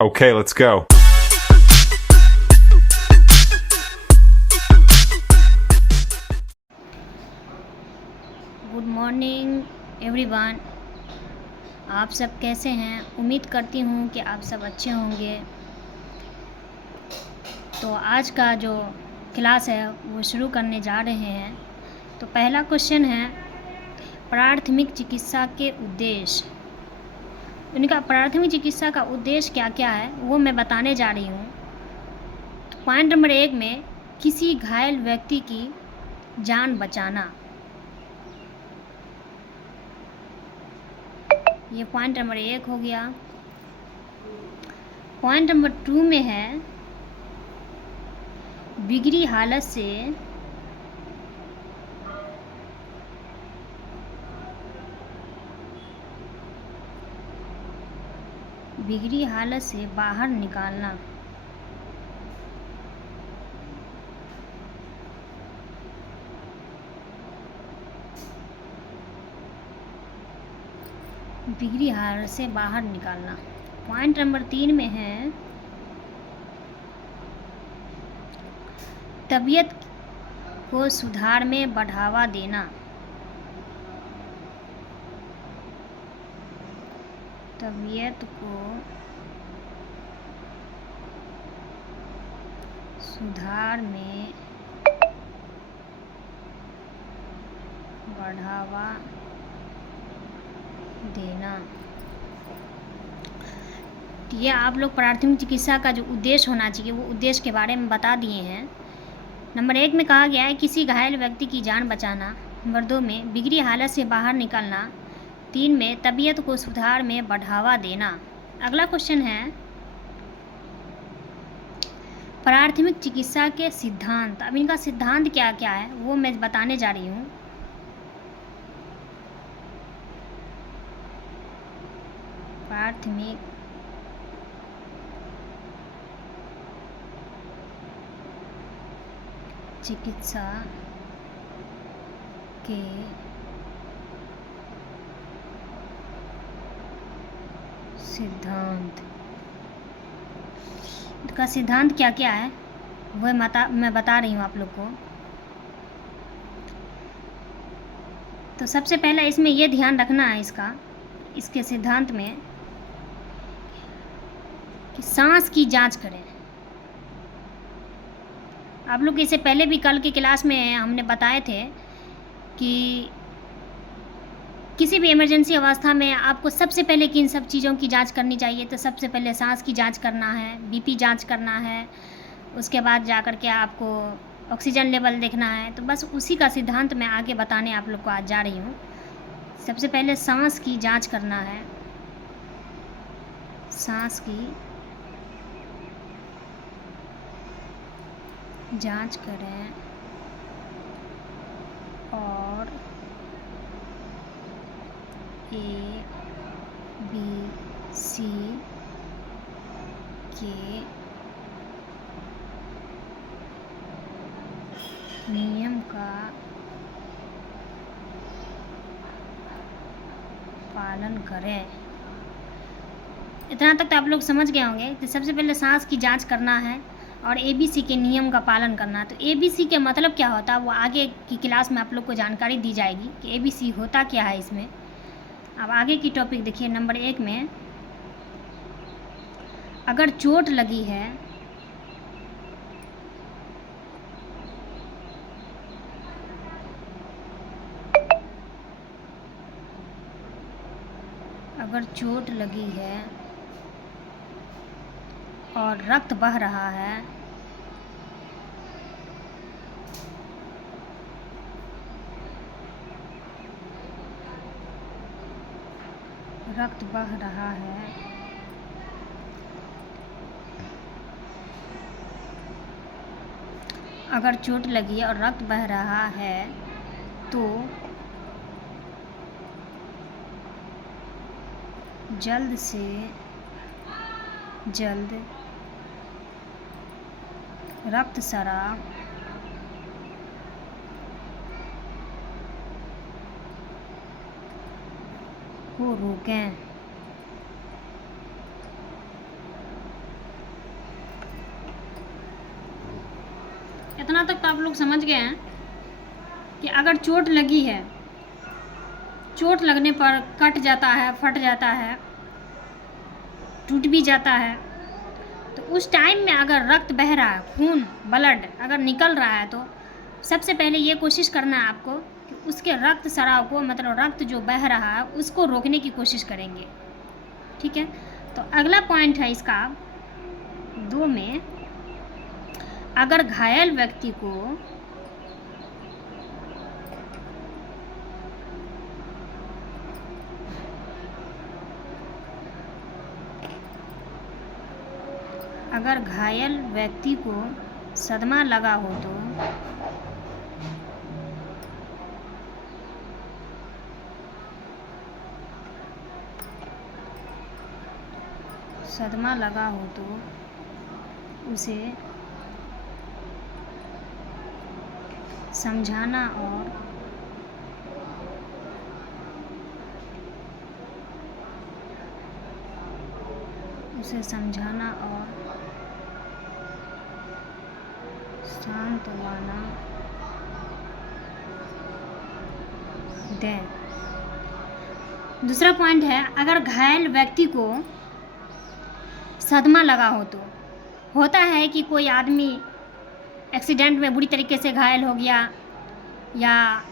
Okay, let's go. Good morning everyone. आप सब कैसे हैं? उम्मीद करती हूँ कि आप सब अच्छे होंगे। तो आज का जो क्लास है वो शुरू करने जा रहे हैं। तो पहला क्वेश्चन है, प्राथमिक चिकित्सा के उद्देश्य। उनका प्राथमिक चिकित्सा का उद्देश्य क्या क्या है वो मैं बताने जा रही हूँ। तो पॉइंट नंबर 1 में किसी घायल व्यक्ति की जान बचाना, ये पॉइंट नंबर 1 हो गया। पॉइंट नंबर 2 में है बिगड़ी हालत से बाहर निकालना। बिगड़ी हालत से बाहर निकालना। पॉइंट नंबर 3 में है तबीयत को सुधार में बढ़ावा देना। तबीयत को सुधार में बढ़ावा देना। ये आप लोग प्राथमिक चिकित्सा का जो उद्देश्य होना चाहिए वो उद्देश्य के बारे में बता दिए हैं। नंबर 1 में कहा गया है किसी घायल व्यक्ति की जान बचाना। नंबर 2 में बिगड़ी हालत से बाहर निकलना। 3 में तबीयत को सुधार में बढ़ावा देना। अगला क्वेश्चन है प्राथमिक चिकित्सा के सिद्धांत। अब इनका सिद्धांत क्या क्या है वो मैं बताने जा रही हूँ। प्राथमिक चिकित्सा के सिद्धांत। इसका सिद्धांत क्या क्या है वह मैं बता रही हूँ आप लोग को। तो सबसे पहला इसमें यह ध्यान रखना है इसके सिद्धांत में कि सांस की जांच करें। आप लोग इससे पहले भी कल की क्लास में हमने बताए थे कि किसी भी इमरजेंसी अवस्था में आपको सबसे पहले किन सब चीज़ों की जांच करनी चाहिए। तो सबसे पहले सांस की जांच करना है, बीपी जांच करना है, उसके बाद जा कर के आपको ऑक्सीजन लेवल देखना है। तो बस उसी का सिद्धांत मैं आगे बताने आप लोग को आज जा रही हूँ। सबसे पहले सांस की जांच करना है। सांस की जांच करें और A, B, C के नियम का पालन करें। इतना तक तो आप लोग समझ गए होंगे कि सबसे पहले सांस की जांच करना है और ABC के नियम का पालन करना है। तो ABC के मतलब क्या होता है वो आगे की क्लास में आप लोग को जानकारी दी जाएगी कि ABC होता क्या है इसमें। अब आगे की टॉपिक देखिए। नंबर 1 में अगर चोट लगी है और रक्त बह रहा है अगर चोट लगी है और रक्त बह रहा है तो जल्द से जल्द रक्त स्राव को रोकें। इतना तक तो आप लोग समझ गए हैं कि अगर चोट लगी है, चोट लगने पर कट जाता है, फट जाता है, टूट भी जाता है, तो उस टाइम में अगर रक्त बह रहा है, खून ब्लड अगर निकल रहा है, तो सबसे पहले ये कोशिश करना है आपको कि उसके रक्त स्राव को, मतलब रक्त जो बह रहा है उसको रोकने की कोशिश करेंगे। ठीक है, तो अगला पॉइंट है इसका 2 में, अगर घायल व्यक्ति को सदमा लगा हो तो उसे समझाना और सांत्वना दें। दूसरा पॉइंट है, अगर घायल व्यक्ति को सदमा लगा हो तो होता है कि कोई आदमी एक्सीडेंट में बुरी तरीके से घायल हो गया या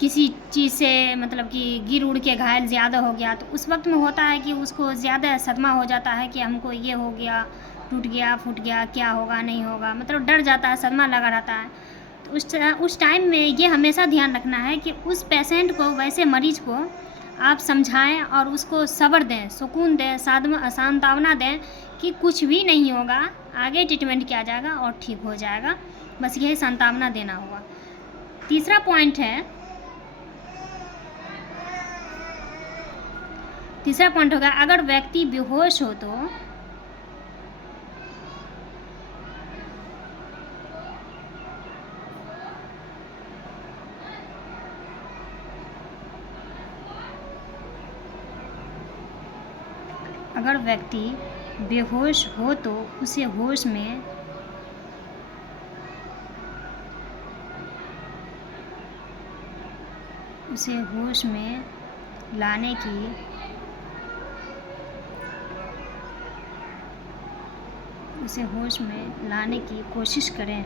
किसी चीज़ से मतलब कि गिर उड़ के घायल ज़्यादा हो गया, तो उस वक्त में होता है कि उसको ज़्यादा सदमा हो जाता है कि हमको ये हो गया, टूट गया, फूट गया, क्या होगा नहीं होगा, मतलब डर जाता है, सदमा लगा रहता है। तो उस टाइम में ये हमेशा ध्यान रखना है कि उस पेशेंट को, वैसे मरीज को आप समझाएं और उसको सब्र दें, सुकून दें, सांत्वना दें कि कुछ भी नहीं होगा, आगे ट्रीटमेंट किया जाएगा और ठीक हो जाएगा। बस यही सांत्वना देना होगा। तीसरा पॉइंट होगा, अगर व्यक्ति बेहोश हो तो उसे होश में लाने की कोशिश करें।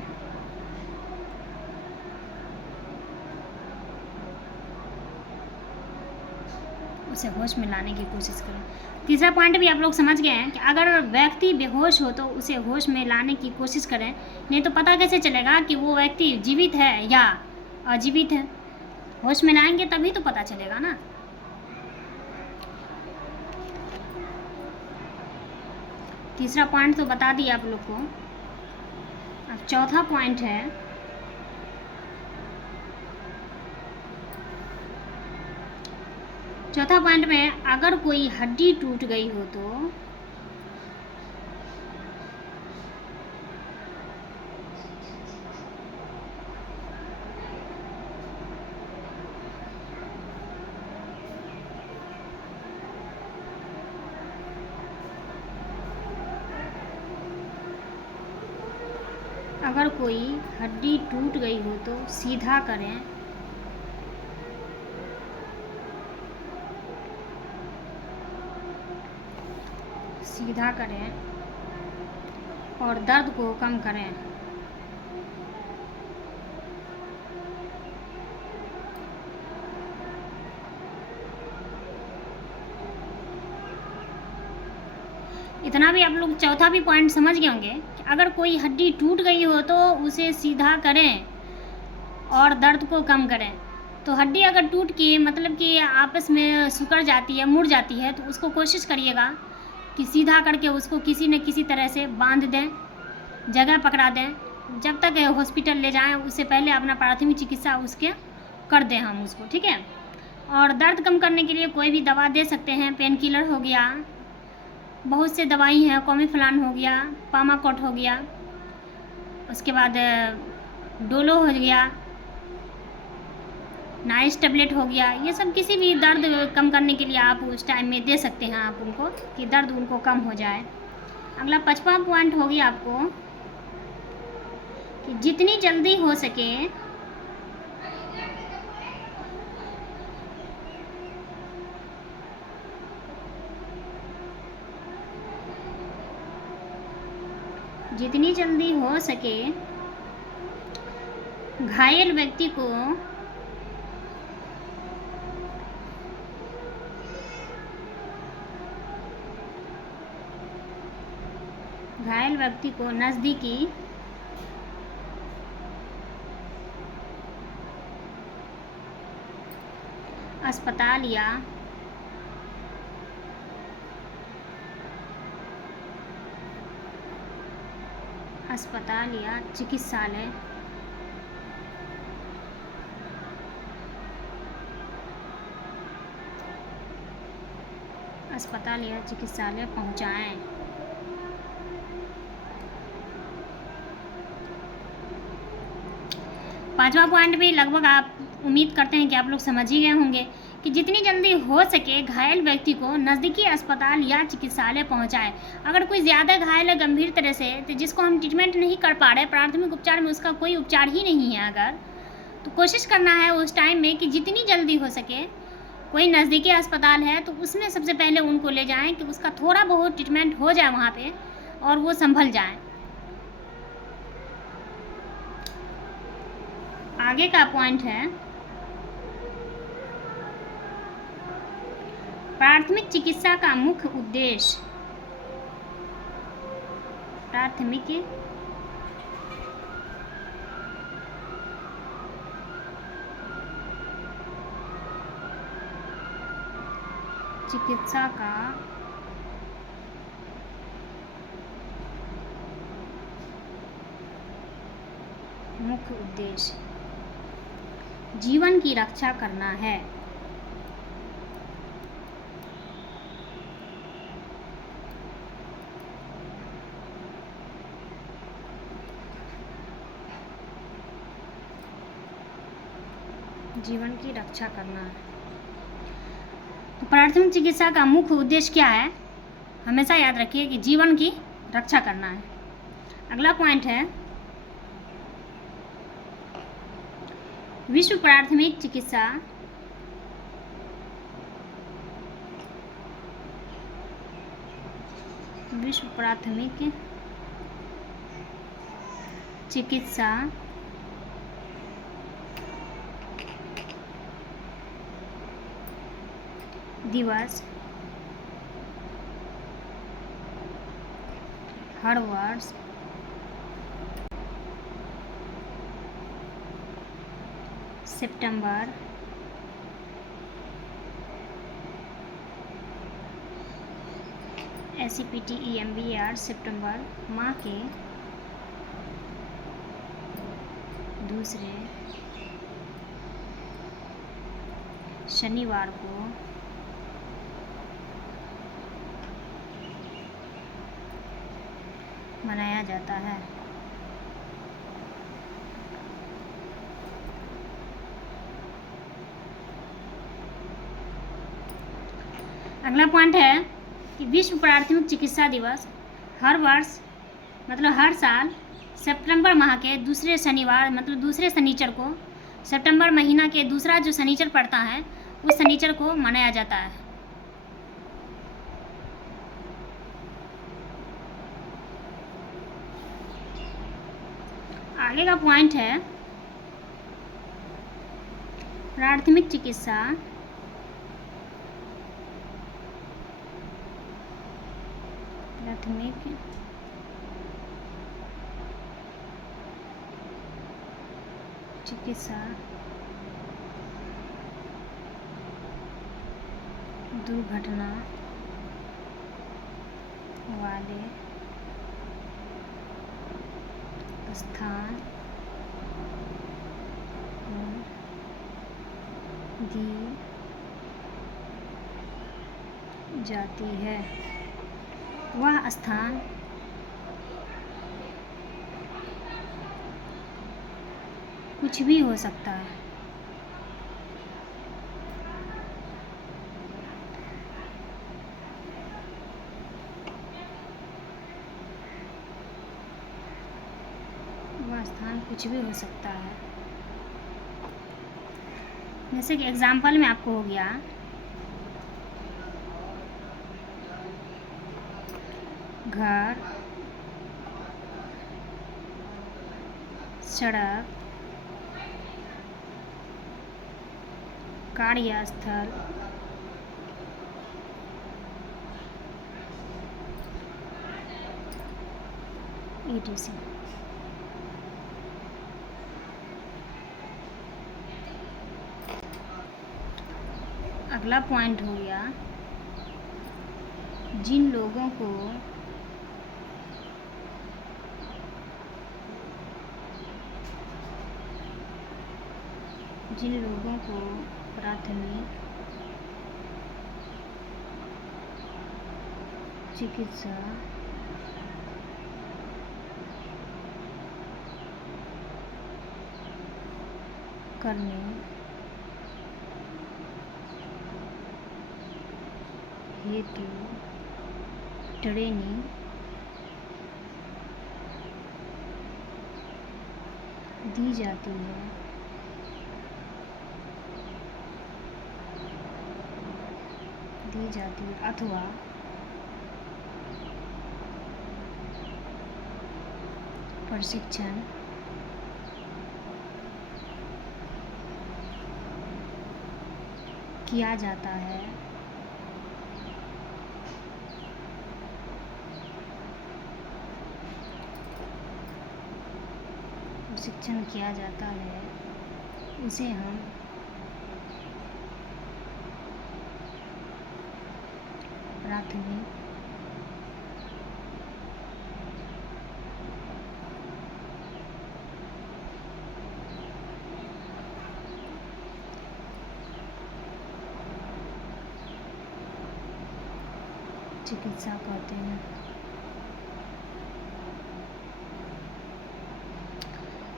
तीसरा पॉइंट भी आप लोग समझ गए हैं कि अगर व्यक्ति बेहोश हो तो उसे होश में लाने की कोशिश करें, नहीं तो पता कैसे चलेगा कि वो व्यक्ति जीवित है या अजीवित है। होश में लाएंगे तभी तो पता चलेगा ना। तीसरा पॉइंट तो बता दिया आप लोग को। अब चौथा पॉइंट है, चौथा पॉइंट में अगर कोई हड्डी टूट गई हो तो सीधा करें, और दर्द को कम करें। इतना भी आप लोग चौथा भी पॉइंट समझ गए होंगे कि अगर कोई हड्डी टूट गई हो तो उसे सीधा करें और दर्द को कम करें। तो हड्डी अगर टूट के मतलब कि आपस में सिकुड़ जाती है, मुड़ जाती है, तो उसको कोशिश करिएगा कि सीधा करके उसको किसी न किसी तरह से बांध दें, जगह पकड़ा दें। जब तक हॉस्पिटल ले जाएं उससे पहले अपना प्राथमिक चिकित्सा उसके कर दें हम उसको, ठीक है। और दर्द कम करने के लिए कोई भी दवा दे सकते हैं, पेन किलर हो गया, बहुत से दवाई हैं, कॉमिफ्लान हो गया, पामाकोट हो गया, उसके बाद डोलो हो गया, नाइस टेबलेट हो गया। ये सब किसी भी दर्द कम करने के लिए आप उस टाइम में दे सकते हैं आप उनको, कि दर्द उनको कम हो जाए। अगला 5वां पॉइंट हो गया आपको कि जितनी जल्दी हो सके जितनी जल्दी हो सके घायल व्यक्ति को नज़दीकी अस्पताल या चिकित्सालय पहुंचाएं। पांचवा पॉइंट भी लगभग आप उम्मीद करते हैं कि आप लोग समझ ही गए होंगे कि जितनी जल्दी हो सके घायल व्यक्ति को नज़दीकी अस्पताल या चिकित्सालय पहुंचाएं। अगर कोई ज़्यादा घायल है गंभीर तरह से, तो जिसको हम ट्रीटमेंट नहीं कर पा रहे, प्राथमिक उपचार में उसका कोई उपचार ही नहीं है अगर, तो कोशिश करना है उस टाइम में कि जितनी जल्दी हो सके कोई नज़दीकी अस्पताल है तो उसमें सबसे पहले उनको ले जाएं कि उसका थोड़ा बहुत ट्रीटमेंट हो जाए वहाँ पे और वो संभल जाए। आगे का पॉइंट है प्राथमिक चिकित्सा का मुख्य उद्देश्य। प्राथमिक चिकित्सा का मुख्य उद्देश्य जीवन की रक्षा करना है। जीवन की रक्षा करना है। तो प्राथमिक चिकित्सा का मुख्य उद्देश्य क्या है? हमेशा याद रखिए कि जीवन की रक्षा करना है। अगला पॉइंट है विश्व प्राथमिक चिकित्सा दिवस हर वर्ष सितंबर सितंबर माह के दूसरे शनिवार को मनाया जाता है। अगला पॉइंट है कि विश्व प्राथमिक चिकित्सा दिवस हर वर्ष मतलब हर साल सितंबर माह के दूसरे शनिवार मतलब दूसरे शनिचर को, सितंबर महीना के दूसरा जो शनिचर पड़ता है उस शनिचर को मनाया जाता है। आगे का पॉइंट है प्राथमिक चिकित्सा दुर्घटना वाले स्थान दी जाती है। वह स्थान कुछ भी हो सकता है। वह स्थान कुछ भी हो सकता है। जैसे कि एग्जाम्पल में आपको हो गया घर, सड़क, कार्यस्थल, etc। अगला पॉइंट हो गया जिन लोगों को प्राथमिक चिकित्सा करने हेतु ट्रेनिंग दी जाती है, अथवा प्रशिक्षण किया जाता है, उसे हम प्राथमिक चिकित्सा कहते हैं।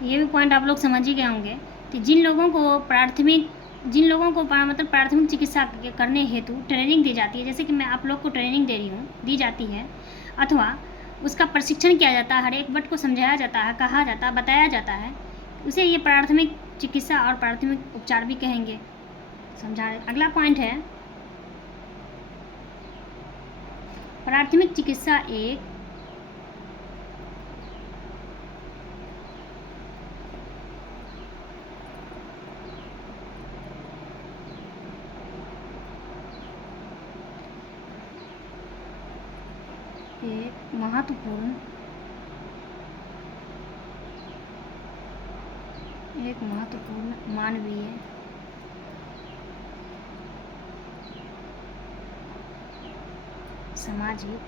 ये भी पॉइंट आप लोग समझ ही गए होंगे कि जिन लोगों को प्राथमिक चिकित्सा करने हेतु ट्रेनिंग दी जाती है, जैसे कि मैं आप लोग को ट्रेनिंग दे रही हूँ, दी जाती है, अथवा उसका प्रशिक्षण किया जाता है, हर एक वर्ड को समझाया जाता है, कहा जाता है, बताया जाता है, उसे ये प्राथमिक चिकित्सा और प्राथमिक उपचार भी कहेंगे। समझा। अगला पॉइंट है प्राथमिक चिकित्सा एक महत्वपूर्ण मानवीय सामाजिक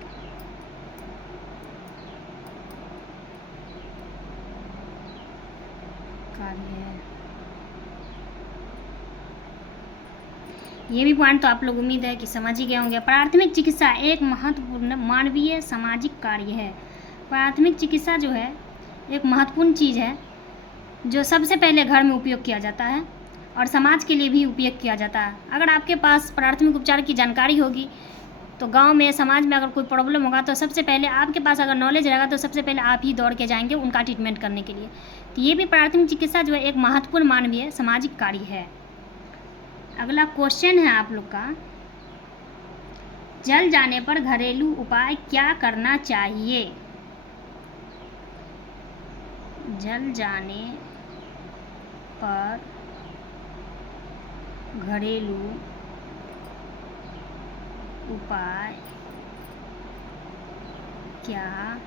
कार्य है। ये भी पॉइंट तो आप लोग उम्मीद है कि समझ ही गए होंगे। प्राथमिक चिकित्सा एक महत्वपूर्ण मानवीय सामाजिक कार्य है। प्राथमिक चिकित्सा जो है एक महत्वपूर्ण चीज़ है जो सबसे पहले घर में उपयोग किया जाता है और समाज के लिए भी उपयोग किया जाता है। अगर आपके पास प्राथमिक उपचार की जानकारी होगी तो गांव में, समाज में अगर कोई प्रॉब्लम होगा तो सबसे पहले आपके पास अगर नॉलेज रहेगा तो सबसे पहले आप ही दौड़ के जाएंगे उनका ट्रीटमेंट करने के लिए। तो ये भी प्राथमिक चिकित्सा जो है एक महत्वपूर्ण मानवीय सामाजिक कार्य है। अगला क्वेश्चन है आप लोग का, जल जाने पर घरेलू उपाय क्या करना चाहिए? जल जाने पर घरेलू उपाय क्या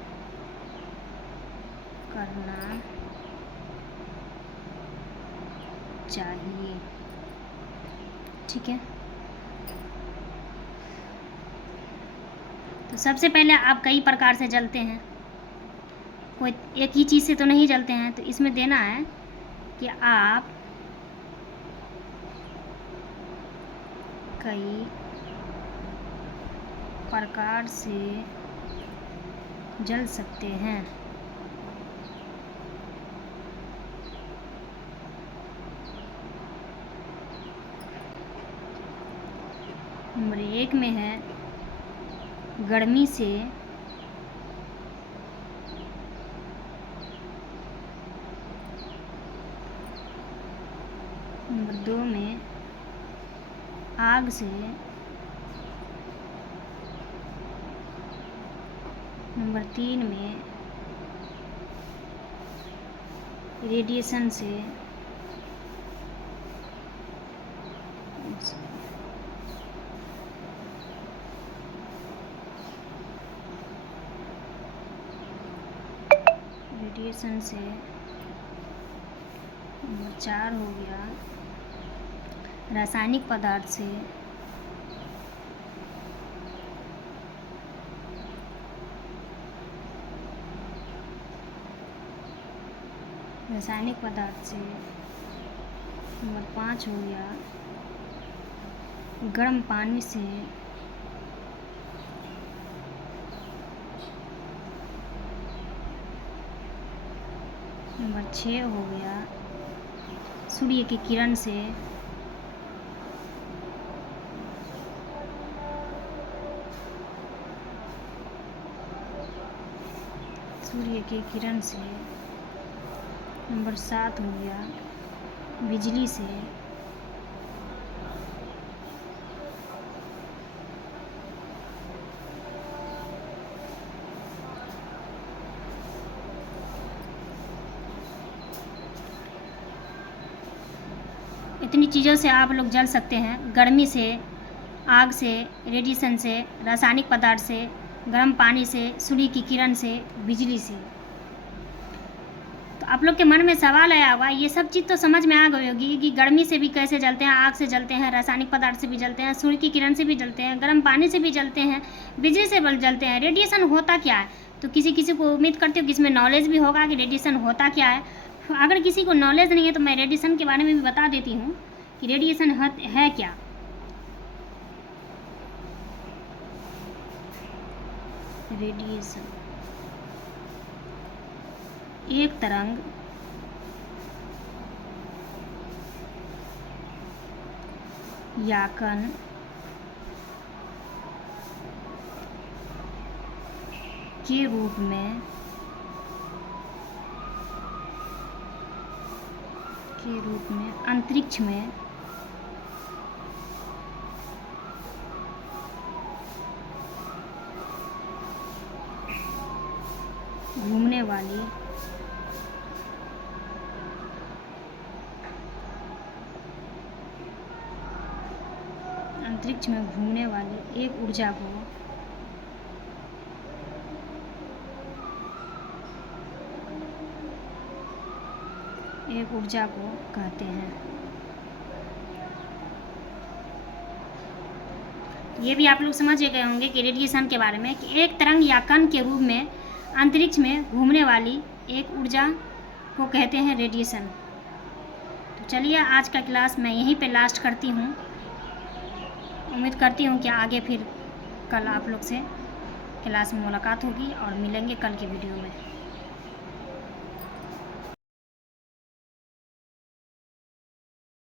करना चाहिए? ठीक है, तो सबसे पहले आप कई प्रकार से जलते हैं, कोई एक ही चीज़ से तो नहीं जलते हैं, तो इसमें देना है कि आप कई प्रकार से जल सकते हैं। नंबर 1 में है गर्मी से नंबर 2 में आग से, नंबर 3 में रेडिएशन से, नंबर 4 हो गया रासायनिक पदार्थ से, नंबर 5 हो गया गर्म पानी से, नंबर 6 हो गया सूर्य की किरण से, नंबर 7 हो गया बिजली से, इतनी चीज़ों से आप लोग जल सकते हैं, गर्मी से, आग से, रेडिएशन से, रासायनिक पदार्थ से, गर्म पानी से, सूर्य की किरण से, बिजली से। तो आप लोग के मन में सवाल आया होगा, ये सब चीज़ तो समझ में आ गई होगी कि गर्मी से भी कैसे जलते हैं, आग से जलते हैं, रासायनिक पदार्थ से भी जलते हैं, सूर्य की किरण से भी जलते हैं, गर्म पानी से भी जलते हैं, बिजली से भी जलते हैं। रेडिएशन होता क्या है? तो किसी किसी को उम्मीद करती हूँ कि इसमें नॉलेज भी होगा कि रेडिएशन होता क्या है। अगर किसी को नॉलेज नहीं है तो मैं रेडिएशन के बारे में भी बता देती हूँ कि रेडिएशन है क्या। रेडिएशन एक तरंग या कण के रूप में अंतरिक्ष में घूमने वाली एक ऊर्जा को कहते हैं। ये भी आप लोग समझ गए होंगे कि रेडिएशन के बारे में कि एक तरंग या कण के रूप में अंतरिक्ष में घूमने वाली एक ऊर्जा को कहते हैं रेडिएशन। तो चलिए आज का क्लास मैं यहीं पे लास्ट करती हूँ। उम्मीद करती हूँ कि आगे फिर कल आप लोग से क्लास में मुलाकात होगी और मिलेंगे कल की वीडियो में।